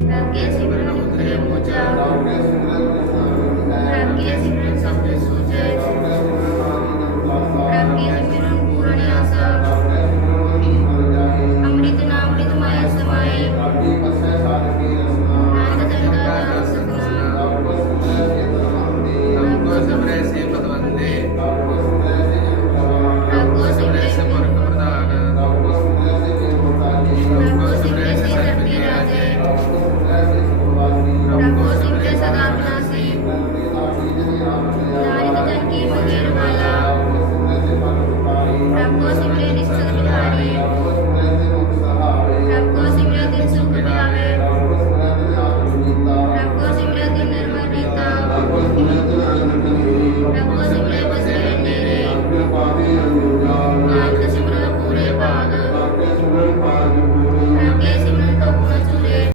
રાગે Tapos, ibrelin sa kabihari. Tapos, ibrelin sa kabihari.